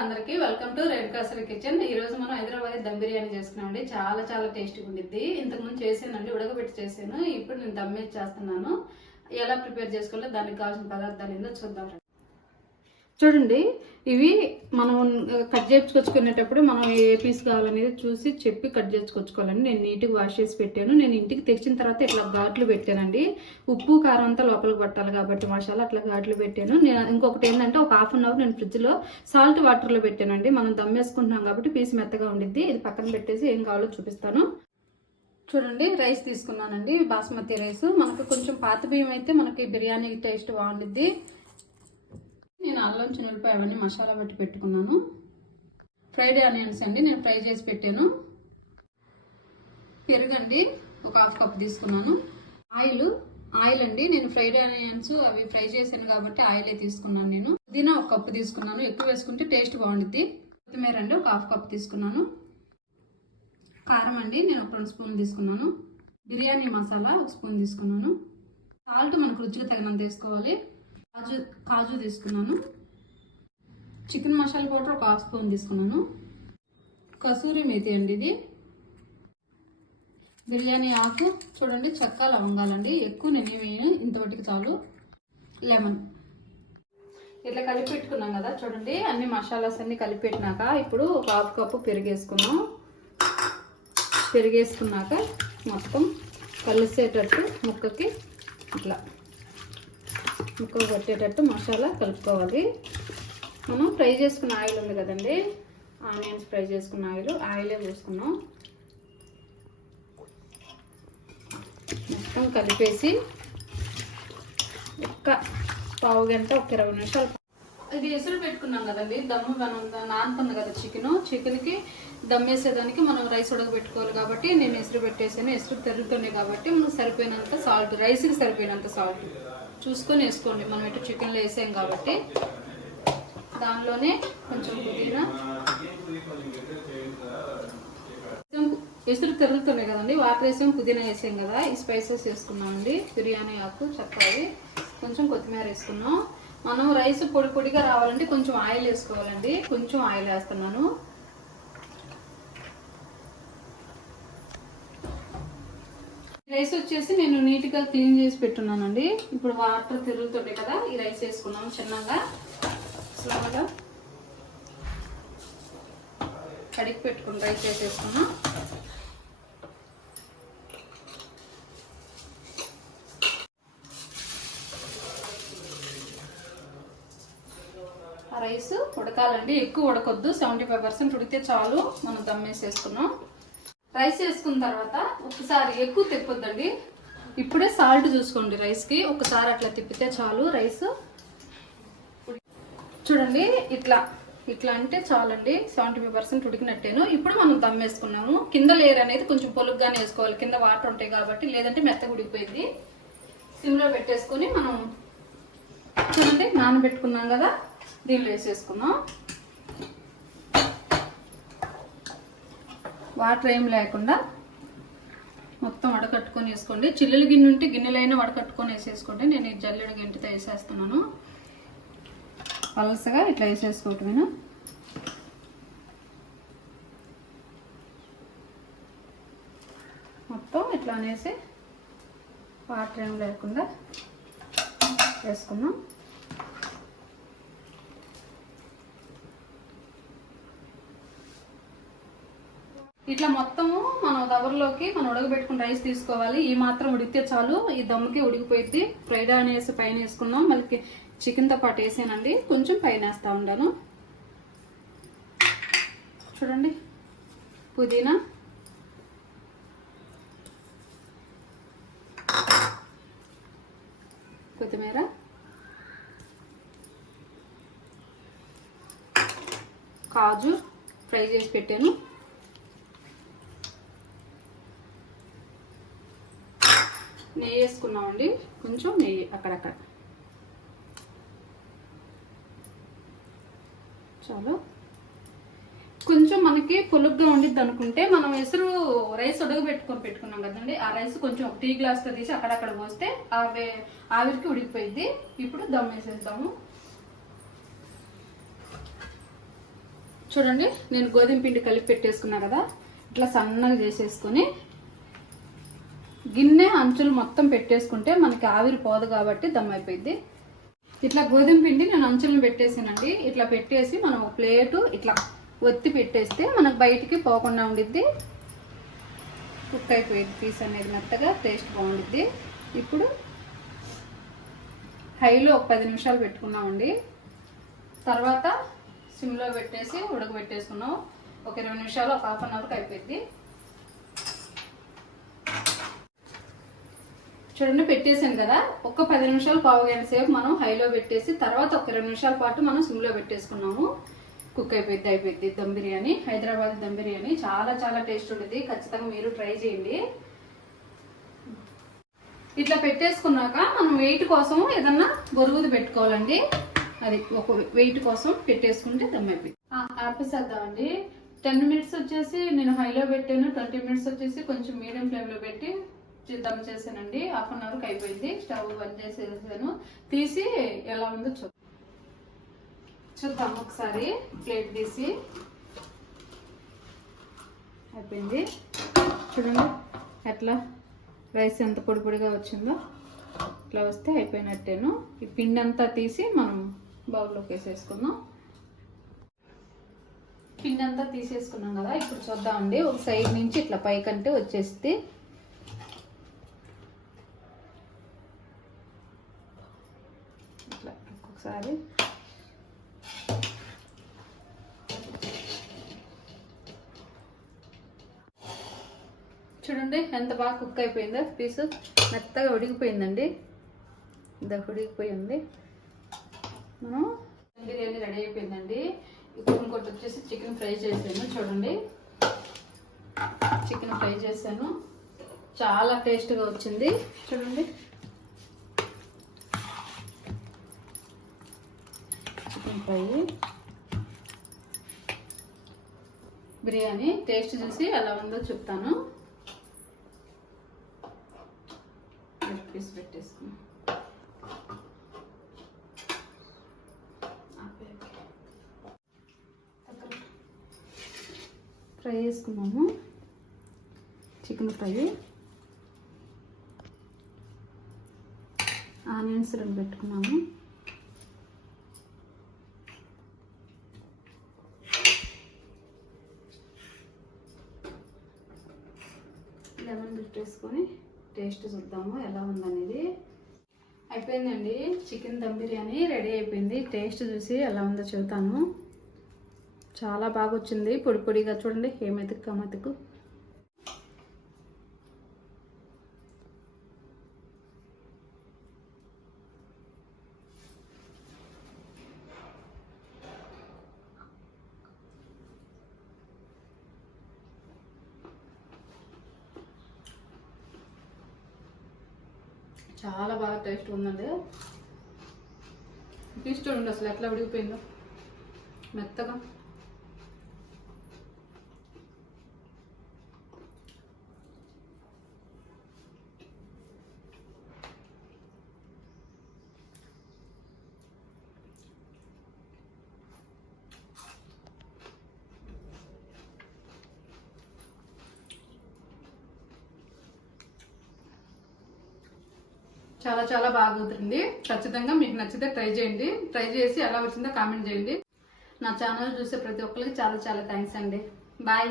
అందరికీ welcome to రేణుకాశ్రీ kitchen. ఈ రోజు మనం హైదరాబాద్ దమ్ బిర్యానీ చేసుకున్నామండి. చాలా చాలా టేస్టీగా ఉండిద్ది. ఇంతకుముందు చేసానండి, ఉడకబెట్టి చేసాను. ఇప్పుడు నేను దమ్ మీద చేస్తున్నాను. ఎలా ప్రిపేర్ చేసుకోవాలో దానికి కావాల్సిన పదార్థాలు ఏందో చూద్దాం. చూడండి, ఇవి మనం కట్ చేసుకొచ్చుకునేటప్పుడు మనం ఏ పీస్ కావాలనేది చూసి చెప్పి కట్ చేసుకొచ్చుకోవాలండి. నేను నీట్గా వాష్ చేసి పెట్టాను. నేను ఇంటికి తెచ్చిన తర్వాత ఇట్లా ఘాట్లు పెట్టానండి. ఉప్పు కారం అంతా లోపలికి పట్టాలి కాబట్టి మసాలా అట్లా ఘాట్లు పెట్టాను. నేను ఇంకొకటి ఏంటంటే ఒక హాఫ్ అన్ అవర్ నేను ఫ్రిడ్జ్లో సాల్ట్ వాటర్లో పెట్టానండి. మనం దమ్ వేసుకుంటున్నాం కాబట్టి పీస్ మెత్తగా ఉండిద్ది. ఇది పక్కన పెట్టేసి ఏం కావాలో చూపిస్తాను. చూడండి, రైస్ తీసుకున్నానండి, బాస్మతి రైస్. మనకు కొంచెం పాత బియ్యం అయితే మనకి బిర్యానీ టేస్ట్ బాగుండిద్ది. నేను అల్లం చిన్నపాయ అవన్నీ మసాలా పెట్టి పెట్టుకున్నాను. ఫ్రైడ్ ఆనియన్స్ అండి, నేను ఫ్రై చేసి పెట్టాను. పెరుగండి ఒక హాఫ్ కప్ తీసుకున్నాను. ఆయిల్ అండి, నేను ఫ్రైడ్ ఆనియన్స్ అవి ఫ్రై చేశాను కాబట్టి ఆయిలే తీసుకున్నాను. నేను పుదీనా ఒక కప్పు తీసుకున్నాను. ఎక్కువ వేసుకుంటే టేస్ట్ బాగుండిద్ది. కొత్తిమీర అండి ఒక హాఫ్ కప్ తీసుకున్నాను. కారం అండి నేను ఒక 2 స్పూన్లు తీసుకున్నాను. బిర్యానీ మసాలా ఒక స్పూన్ తీసుకున్నాను. సాల్ట్ మనకు రుచికి తగినంత వేసుకోవాలి. కాజు తీసుకున్నాను. చికెన్ మసాలా పౌడర్ ఒక హాఫ్ స్పూన్ తీసుకున్నాను. కసూరి మేతి అండి ఇది. బిర్యానీ ఆకు చూడండి, చెక్క లవంగాలండి. ఎక్కువ నేను వేయను, ఇంతవరకు చాలు. లెమన్ ఇట్లా కలిపి పెట్టుకున్నాం కదా. చూడండి, అన్ని మసాలాస్ అన్ని కలిపి పెట్టినాక ఇప్పుడు ఒక హాఫ్ కప్పు పెరిగేసుకున్నాం. పెరిగేసుకున్నాక మొత్తం కలిసేటట్టు ముక్కకి ఇట్లా ముక్క కొట్టేటట్టు మసాలా కలుపుకోవాలి. మనం ఫ్రై చేసుకున్న ఆయిల్ ఉంది కదండి, ఆనియన్స్ ఫ్రై చేసుకున్న ఆయిలే పోసుకున్నాం. మొత్తం కలిపేసి ఒక్క పావు గంట, ఒక 20 నిమిషాలు ఇది ఎసురు పెట్టుకున్నాం కదండి. దమ్ము మనం నానుతుంది కదా చికెన్కి దమ్ వేసేదానికి మనం రైస్ ఉడకబెట్టుకోవాలి కాబట్టి నేను ఎసురు పెట్టేసాను. ఎసురు తెరుగుతున్నాయి కాబట్టి మనకు సరిపోయినంత సాల్ట్, రైస్కి సరిపోయినంత సాల్ట్ చూసుకొని వేసుకోండి. మనం ఇటు చికెన్లో వేసాం కాబట్టి. దానిలోనే కొంచెం పుదీనా, ఎసురు తెరుగుతున్నాయి కదండి, వాటర్ వేసాం, పుదీనా వేసాం కదా. ఈ స్పైసెస్ వేసుకున్నామండి. బిర్యానీ ఆకు, చక్కాయి, కొంచెం కొత్తిమీర వేసుకున్నాం. మనం రైస్ పొడి పొడిగా రావాలంటే కొంచెం ఆయిల్ వేసుకోవాలండి. కొంచెం ఆయిల్ వేస్తున్నాను. రైస్ వచ్చేసి నేను నీట్గా క్లీన్ చేసి పెట్టున్నానండి. ఇప్పుడు వాటర్ తిరుగుతుండే కదా, ఈ రైస్ వేసుకున్నాము. చిన్నగా స్లోగా కడిగి పెట్టుకుని రైస్ వేసేసుకున్నాం. ఆ రైస్ ఉడకాలండి, ఎక్కువ ఉడకొద్దు. 75% ఉడికితే చాలు. మనం దమ్ వేసేసుకున్నాం. రైస్ వేసుకున్న తర్వాత ఒకసారి ఎక్కువ తిప్పొద్దండి. ఇప్పుడే సాల్ట్ చూసుకోండి రైస్కి. ఒకసారి అట్లా తిప్పితే చాలు. రైస్ చూడండి, ఇట్లా ఇట్లా అంటే చాలండి. 75% ఉడికినట్టేను. ఇప్పుడు మనం దమ్ వేసుకున్నాము. కింద లేయర్ అనేది కొంచెం పొలుగ్గానే వేసుకోవాలి, కింద వాటర్ ఉంటాయి కాబట్టి, లేదంటే మెత్తగా ఉడికిపోయింది. సిమ్లో పెట్టేసుకొని మనం చూడండి నానబెట్టుకున్నాం కదా, దీనిలో వేసేసుకున్నాం. వాటర్ ఏం లేకుండా మొత్తం వడకట్టుకొని వేసుకోండి. చిల్లులు గిన్నె ఉంటే గిన్నెలైనా వడకట్టుకొని వేసేసుకోండి. నేను ఈ జల్లెడ గంటితో వేసేస్తున్నాను. పలసగా ఇట్లా వేసేసుకోవటమేనా. మొత్తం ఇట్లా అనేసి వాటర్ ఏం లేకుండా వేసుకున్నాం. ఇట్లా మొత్తము మనం దవర్లోకి మనం ఉడకబెట్టుకుని రైస్ తీసుకోవాలి. ఈ మాత్రం ఉడికితే చాలు. ఈ దమ్ముకి ఉడికిపోయింది. ఫ్రైడ్ ఆనియన్స్ పైన వేసుకున్నాం. మళ్ళీ చికెన్తో పాటు వేసానండి. కొంచెం పైన వేస్తా ఉన్నాను. చూడండి, పుదీనా, కొత్తిమీర, కాజు ఫ్రై చేసి పెట్టాను. నెయ్యి వేసుకున్నామండి, కొంచెం నెయ్యి అక్కడక్కడ చాలు. కొంచెం మనకి పొలుగ్గా ఉండిద్ది అనుకుంటే మనం ఎసురు రైస్ పెట్టుకున్నాం కదండి, ఆ రైస్ కొంచెం 1 టీ గ్లాస్తో తీసి అక్కడక్కడ పోస్తే ఆవిరికి ఉడికిపోయింది. ఇప్పుడు దమ్ వేసేద్దాము. చూడండి, నేను గోధుమ పిండి కలిపి పెట్టేసుకున్నా కదా, ఇట్లా సన్నగా చేసేసుకొని గిన్నె అంచులు మొత్తం పెట్టేసుకుంటే మనకి ఆవిరి పోదు కాబట్టి దమ్ అయిపోయింది. ఇట్లా గోధుమ పిండి నేను అంచులను పెట్టేసానండి. ఇట్లా పెట్టేసి మనం ఒక ప్లేటు ఇట్లా ఒత్తి పెట్టేస్తే మనకు బయటికి పోకుండా ఉండిద్ది. కుక్ అయిపోయింది పీస్ అనేది మెత్తగా, టేస్ట్ బాగుండిద్ది. ఇప్పుడు హైలో ఒక 10 నిమిషాలు పెట్టుకున్నామండి. తర్వాత సిమ్లో పెట్టేసి ఉడకబెట్టేసుకున్నాం. ఒక 20 నిమిషాలు, ఒక హాఫ్ అన్ అవర్కి అయిపోయింది. చూడండి, పెట్టేసాను కదా, ఒక 10 నిమిషాలు, పావు గంట సేపు మనం హైలో పెట్టేసి తర్వాత ఒక 20 నిమిషాల పాటు మనం సిమ్లో పెట్టేసుకున్నాము. కుక్ అయిపోయింది దమ్ బిర్యానీ. హైదరాబాద్ దమ్ బిర్యానీ చాలా చాలా టేస్ట్ ఉంటుంది. ఖచ్చితంగా మీరు ట్రై చేయండి. ఇట్లా పెట్టేసుకున్నాక మనం వెయిట్ కోసం ఏదన్నా బొరుగుది పెట్టుకోవాలండి. అది ఒక వెయిట్ కోసం పెట్టేసుకుంటే దమ్ అయిపోయింది. ఆపేసేద్దామండి. 10 మినిట్స్ వచ్చేసి నేను హైలో పెట్టాను, 20 మినిట్స్ వచ్చేసి కొంచెం మీడియం ఫ్లేమ్లో పెట్టి దమ్ చేశానండి. హాఫ్ అన్ అవర్కి అయిపోయింది. స్టవ్ బంద్ చేసేసాను. తీసి ఎలా ఉందో చూద్దాం ఒకసారి. ప్లేట్ తీసి అయిపోయింది. చూడండి ఎట్లా రైస్ ఎంత పొడి పొడిగా వచ్చిందో. ఇట్లా వస్తే అయిపోయినట్టేను. ఈ పిండి అంతా తీసి మనం బౌల్లోకి వేసేసుకుందాం. పిండి అంతా తీసేసుకున్నాం కదా, ఇప్పుడు చూద్దామండి. ఒక సైడ్ నుంచి ఇట్లా పైకంటే వచ్చేస్తే ఇట్లా ఒక్కొక్కసారి చూడండి ఎంత బాగా కుక్ అయిపోయిందో. పీసు మెత్తగా ఉడికిపోయిందండి. ఇంత ఉడికిపోయింది. మనం బిర్యానీ రెడీ అయిపోయిందండి. ఇప్పుడు ఇంకోటి వచ్చేసి చికెన్ ఫ్రై చేసాను. చూడండి, చికెన్ ఫ్రై చేశాను. చాలా టేస్ట్గా వచ్చింది. చూడండి, చికెన్ ఫ్రై బిర్యానీ టేస్ట్ చూసి ఎలా ఉందో చెప్తాను. పీస్ పెట్టేసుకున్నాం. ఫ్రై చేసుకున్నాము. చికెన్ ఫ్రై, ఆనియన్స్ 2 పెట్టుకున్నాము. లెమన్ పెట్టేసుకొని టేస్ట్ చూద్దాము ఎలా ఉందనేది. అయిపోయిందండి, చికెన్ దమ్ బిర్యానీ రెడీ అయిపోయింది. టేస్ట్ చూసి ఎలా ఉందో చెబుతాను. చాలా బాగా వచ్చింది. పొడి పొడిగా చూడండి, ఏ మెతుకు మెతుకు. చాలా బాగా టేస్ట్ ఉందండి. పీస్ చూడండి అసలు ఎట్లా ఉడికిపోయిందో మెత్తగా. చాలా చాలా బాగా కుదిరింది. ఖచ్చితంగా మీకు నచ్చితే ట్రై చేయండి. ట్రై చేసి ఎలా వచ్చిందో కామెంట్ చేయండి. నా ఛానల్ చూసే ప్రతి ఒక్కరికి చాలా చాలా థ్యాంక్స్ అండి. బాయ్.